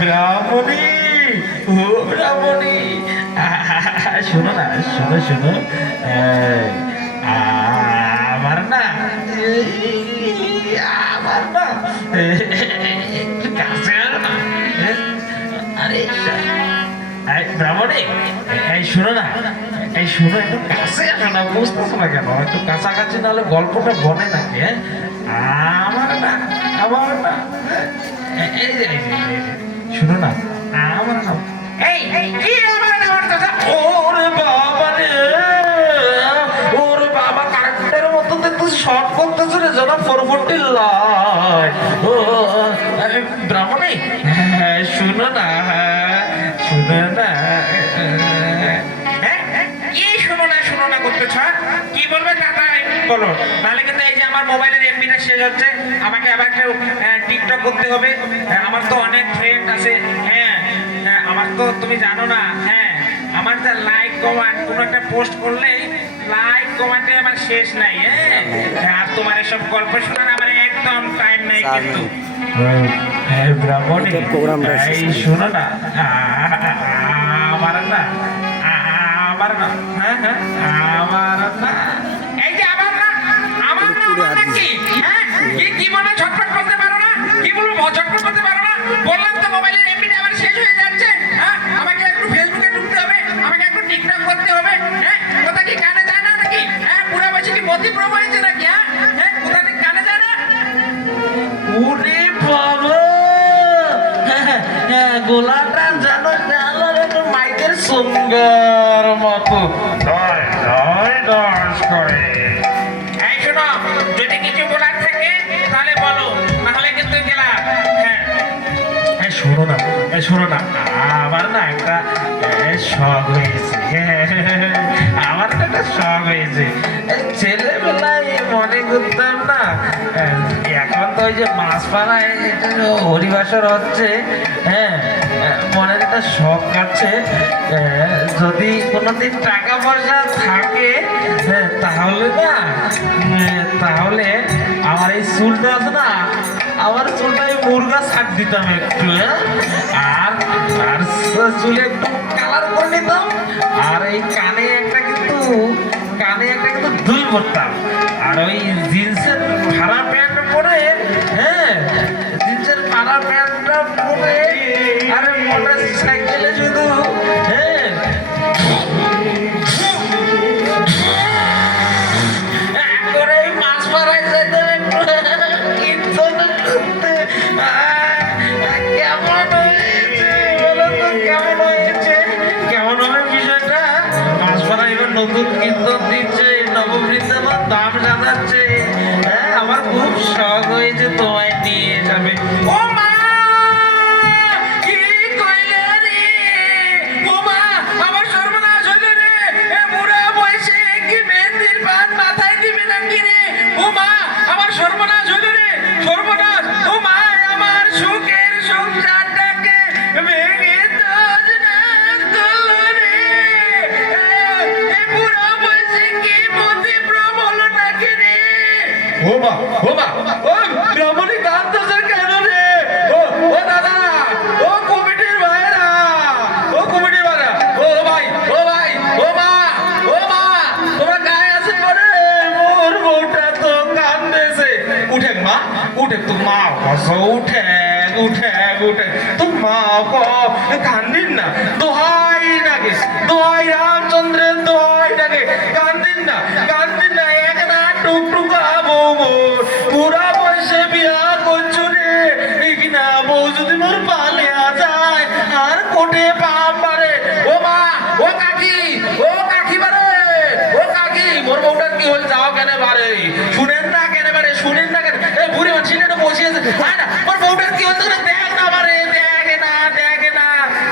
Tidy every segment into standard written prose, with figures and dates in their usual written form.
ব্রাহ্মণী, ও ব্রাহ্মণী, শোনো না, শোনো শোনো, আমার না, আমার না, একটু কাছে আনো না। আরে ব্রাহ্মণী, এই শোনো না, এই শোনো, একটু কাছে আসো না, বুঝতেছো না কেন? একটু কাছাকাছি নাহলে গল্পটা বনে নাকি। আমার না, আমার না, এই যে শোনো না, আমার না, এই কি আমার না, আমার কথা, ওরে বাবা রে, ওরে বাবা, কারেন্টের মতো তো শর্ট করতেছে রে, যেন 440 লাইট। ও ব্রাহ্মণী, শোনো না, শোনো না, কি শোনো না, শোনো না করতেছ? কি বলবে তাড়াতাড়ি বলো, নাহলে কিন্তু এই যে আমার মোবাইলের এমবিটা শেষ হচ্ছে, আমাকে আবার একটু টিকটক করতে হবে। আমার তো অনেক ফ্রেন্ড আছে, হ্যাঁ, আমার তো তুমি জানো না, হ্যাঁ, আমার যা লাইক কমেন্ট, কোনো একটা পোস্ট করলেই লাইক কমেন্টে আমার শেষ নাই। হ্যাঁ, আর তোমার এসব গল্প শোনার আমার একদম টাইম নাই কিন্তু। ব্রাহ্মণী, এই শোনো না, আমার না, আমার না, হ্যাঁ হ্যাঁ, আমার না, এই যে আমার না, আমার না, আমার কি, হ্যাঁ, কি বলবে? ঝটপট করতে পারো না? কি বলবো? ঝটপট করতে পারো না? বললাম তো মোবাইলের এমবিটা আমার শেষ হয়ে যাচ্ছে। হ্যাঁ, আমাকে একটু ফেসবুকে ঢুকতে হবে, আমাকে একটু টিকটক করতে হবে। হ্যাঁ, কথা কি কানে যায় না নাকি? হ্যাঁ, পুরা বয়সে কি মতিভ্রম হয়েছে নাকি? হ্যাঁ, হ্যাঁ, কথা কি কানে যায় না? ওরে বাবা, গোলাটা জানো জানার একটু মাইকের সুন্দর মতো ডান্স করে। এই শোনো, যদি কিছু বলার থাকে তাহলে বলো, নাহলে কিন্তু গেলাম। হ্যাঁ, শোনো না, শোনো না, আমার না একটা শখ হয়েছে, আমার তো একটা শখ হয়েছে। ছেলেবেলায় মনে করতাম না, এখন তো ওই যে মাছ পাড়ায় হরিবাসর হচ্ছে, হ্যাঁ, মনের একটা শখ কাটছে, যদি কোনোদিন টাকা পয়সা থাকে, তাহলে না, তাহলে আমার এই চুলটা আছে না, আমার চুলটা মুরগা ছাড় দিতাম একটু, আর আর চুলে একটু কালার করে নিতাম, আর এই কানে একটা কিন্তু দুল পরতাম, আর ওই জিন্সের ভাড়া প্যান্ট পরে, হ্যাঁ, জিন্সের ভাড়া প্যান্টটা পরে, আরে মোটর সাইকেলে শুধু, হ্যাঁ, করে মাছ মারাই যেতে কীর্তন করতে। কেমন হয়েছে বলো তো, কেমন হয়েছে? কেমন হবে বিষয়টা? মাছ মারা এবার নতুন কীর্তন দিচ্ছে, নববৃন্দাবন দাম জানাচ্ছে। হ্যাঁ, আমার খুব শখ হয়েছে তোমায় নিয়ে যাবে। ও মা, কি কইলে রে? ও মা, আমার সর্বনাশ হইল রে! এ বুড়া বয়সে কি মেহেন্দির পান মাথায় দিবে নাকি রে? ও মা, আমার সর্বনাশ হইল রে! সর্বনাশ! ও মা, আমার সুখের সংসারটাকে ভেঙে তছনছ করলো রে! এই বুড়া বয়সে কি মতিভ্রম হলো নাকি রে? ও মা, ও মা, ও ব্রাহ্মণী কাঁদতেছে কেন রে? ও ও দাদা, ও কমিটির ভাইরা, ও কমিটির ভাইরা, ও ভাই, ও ভাই, ও মা, ও মা, তোমরা গায়ে আছেন বলে মোর বউটা তো কান্দেছে। উঠে মা, উঠে তো মা কসো, উঠে উঠে উঠে তো মা কান্দিন না, দোহাই লাগে, দোহাই রামচন্দ্রের দোহাই লাগে, কান্দিন না, কান্দিন না, একটা টুকটুকা বউ মোর, পুরা বয়সে বিয়া করছো রে, কিনা বউ যদি মোর পালে যায় আর কোটে পাম পারে। ও মা, ও কাকি, ও কাকি বারে, ও কাকি, মোর বউটার কি হল, যাও কেন বারে? শুনেন না কেন বারে? শুনেন না কেন? এই বুড়ি মানছি না বসিয়েছে, হয় না, মোর বউটার কি হল, দেখ না বারে, দেখে না, দেখে না,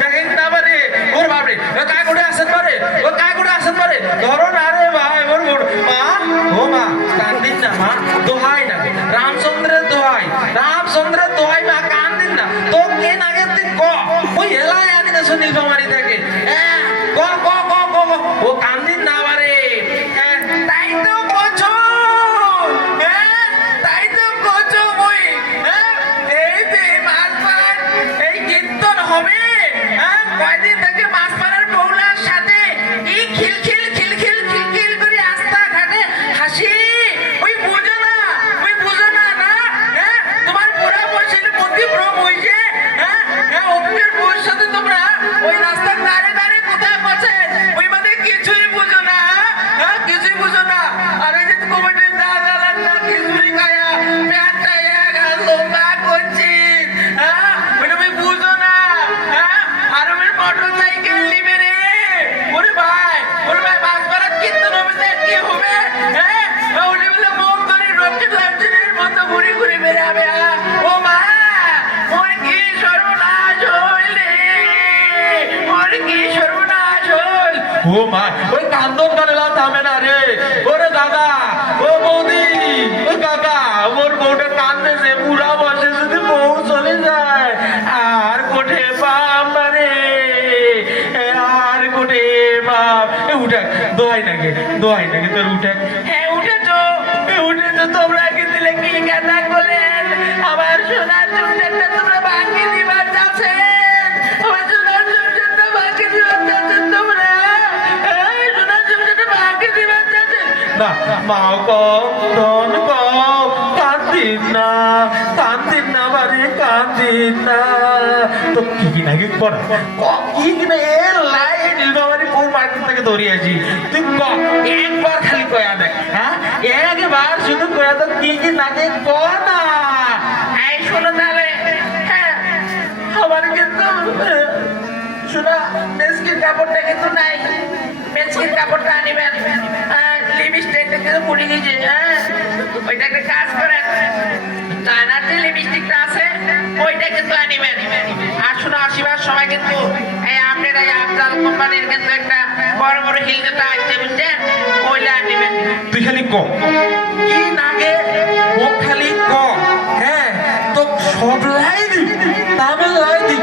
দেখেন না বারে, ওর বাপরে, ও কায় করে আসেন বারে, ও কায় করে আসেন বারে, ধরো না রে ভাই, মোর বউ। মা, ও মা, কান্দিন না মা, দোহাই না, রামচন্দ্রের দোহাই, রামচন্দ্রের দোহাই মা, কান্দিন না। তো কে নাগে তুই ক, ওই এলাই আনি না সুনীল কুমারী থেকে, হ্যাঁ, ক ক ক ক, ও কান্দিন না বারে, হ্যাঁ, তাই তো কছো, হ্যাঁ, তাই তো কছো মই, হ্যাঁ, এই যে মাছ পান, ও মা ওই কান্দন কানেলা থামে না রে ওরে দাদা ও বৌদি ও কাকা ওর বউটা কান্দেছে পুরা বসে যদি বউ চলে যায় আর কোঠে বাপ রে আর কোঠে বাপ উঠে দোহাই নাকি তোর উঠে হ্যাঁ উঠেছো তোমরা কি দিলে কি কান্না করলেন আমার সোনার চুমচাটা তোমরা ভাঙিয়ে দিবার যাচ্ছেন আমার সোনার চুমচাটা ভাঙিয়ে দিবার যাচ্ছেন তোমরা সোনার চুমচাটা ভাঙিয়ে দিবার যাচ্ছেন না মাও কম কান্দিন না বারে কান্দিন না তো কি নাকি পড়া কি কিনা এর লাইট বাবারি বউ মার্কেট থেকে দৌড়িয়ে আসি তুই একবার খালি কয়া দেখ হ্যাঁ একবার শুধু কয়া দেখ কি নাকি না এই শোনো তাহলে হ্যাঁ আমার কিন্তু শোনা মেসকির কাপড়টা কিন্তু নাই মেসকির কাপড়টা আনিবেন লিপস্টিকটা কিন্তু পুড়ে গেছে হ্যাঁ ওইটা একটা কাজ করেন চায়নার যে লিপস্টিকটা আছে ওইটা কিন্তু আনিবেন আর শোনো আসিবার সময় কিন্তু এই আপনার এই আফজাল কোম্পানির কিন্তু একটা বড় বড় হিল যেটা আসছে বুঝছেন ওইটা আনিবেন তুই খালি কি নাগে ও খালি হ্যাঁ তো সব লাই দি তামিল লাই দি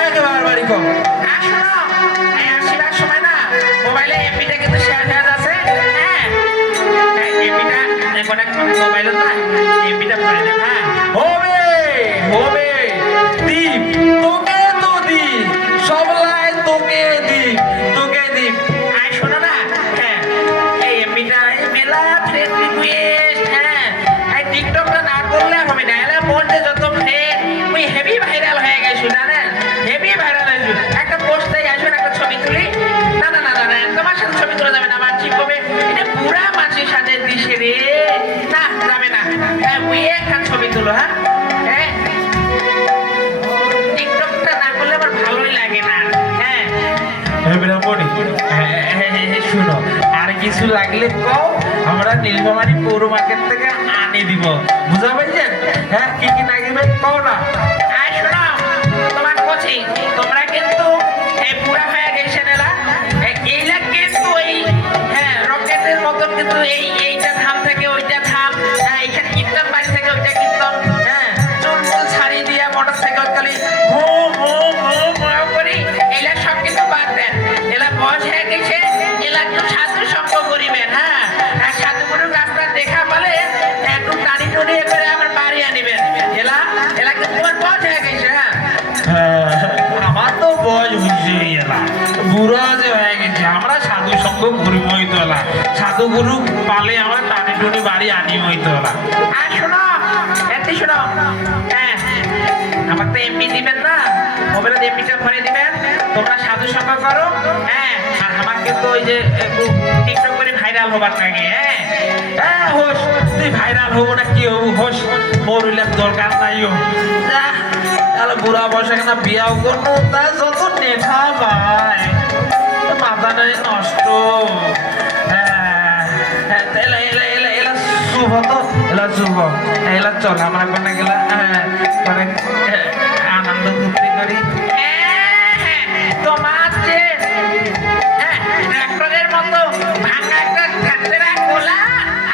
একবার বাড়ি আর শোনো এই আসিবার সময় না মোবাইলে এমপিটা কিন্তু শেয়ার হয়ে যাচ্ছে হ্যাঁ এমপিটা এখন এক মোবাইল না এমপিটা ভরে দেন হ্যাঁ হবে দীপ তোকে তো দি সব লাই তোকে দি আই শোনো না হ্যাঁ এই এমপিটা মেলা ফ্রেন্ড রিকোয়েস্ট হ্যাঁ এই টিকটকটা না করলে হবে না এলা বলতে যত ফ্রেন্ড ওই হেভি ভাইরাল হয়ে গেছো জানেন হেভি ভাইরাল হয়েছে একটা পোস্টে আসবেন একটা ছবি তুলি না তোমার সাথে ছবি তোলা যাবে না আমার ঠিক হবে এটা পুরা মাছের সাথে দিশে রে না যাবে না হ্যাঁ ওই একটা ছবি তুলো হ্যাঁ টিকটকটা না করলে আমার ভালোই লাগে না হ্যাঁ শুনো আর কিছু লাগলে কও আমরা নীলফামারী পৌর মার্কেট থেকে আনি দিব বুঝা পাইছেন হ্যাঁ কি লাগবে কও না আর শোনো তোমার কোচিং তোমরা কিন্তু এই পুরা হয়ে গেছেন এলা এইলা কিন্তু এই হ্যাঁ রকেটের মতন কিন্তু এইটা থাম থেকে ওইটা থাম হ্যাঁ এইখানে কীর্তন বাড়ি থেকে ওইটা কীর্তন হ্যাঁ চুল ছাড়ি দিয়া মোটর সাইকেল খালি করি এলা সব কিন্তু বাদ দেন এলা বয়স হয়ে গেছে এলা একটু সাধু সঙ্গ করিবেন হ্যাঁ আর সাধুগুরু রাস্তা দেখা পালে একটু টানি টুনি করে আমার বাড়ি আনিবেন এলা কিন্তু তোমার বয়স হয়ে গেছে হ্যাঁ আমার তো বয়স হচ্ছে এলা বুড়া যে হয়ে গেছে আমরা সাধু সঙ্গ করিব হইতো এলা সাধুগুরু পালে আমরা টানি টুনি বাড়ি আনি হইতো এলা আর শোনো এতে শোনো হ্যাঁ আমার তো এমপি দিবেন না মোবাইলে এমপিটা ভরে দিবেন তোমরা সাধু সঙ্গ করো হ্যাঁ আর আমার কিন্তু ওই যে একটু টিকটক করে ভাইরাল হবার লাগে হ্যাঁ হোস তুই ভাইরাল হবো না কি হবো হোস মোর হইলে দরকার নাই তাহলে বুড়া বয়সে কেন বিয়াও করবো তা যত নেখা ভাই মাথা নেই নষ্ট এলা শুভ তো এলা শুভ এলা চল আমরা কোনে গেলা মানে আনন্দ ফুর্তি করি তোমার যে ট্রাক্টরের মতো ভাঙা একটা খাটেরা গোলা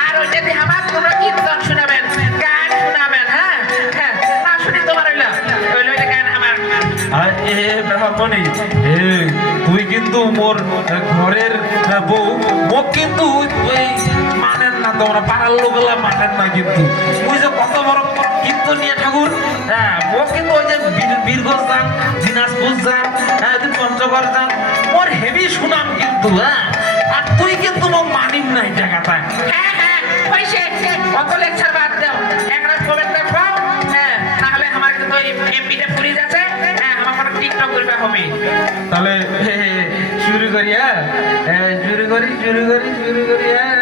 আর ওই যদি আমার কোনো কীর্তন শোনাবেন গান শোনাবেন হ্যাঁ না শুনি তোমার ওইলা গান আমার ব্রাহ্মণী তুই কিন্তু মোর ঘরের বউ মোক কিন্তু মানেন না তোমরা পাড়ার লোকগুলা মানেন না কিন্তু ওই যে কত বড় কিন্তু নিয়ে ঠাকুর হ্যাঁ মোক কিন্তু ওই যে বীরগঞ্জ যান দিনাজপুর যান হ্যাঁ পঞ্চগড় যান মোর হেভি সুনাম কিন্তু হ্যাঁ আর তুই কিন্তু মোক মানিম নাই জায়গাটা হ্যাঁ হইছে কত লেকচার বাদ দাও একটা কমেন্টে পাও হ্যাঁ তাহলে আমার কিন্তু এমপিটা পুরি যাচ্ছে হ্যাঁ আমার কোনো টিকটক করবে হবে তাহলে শুরু করি হ্যাঁ শুরু করি হ্যাঁ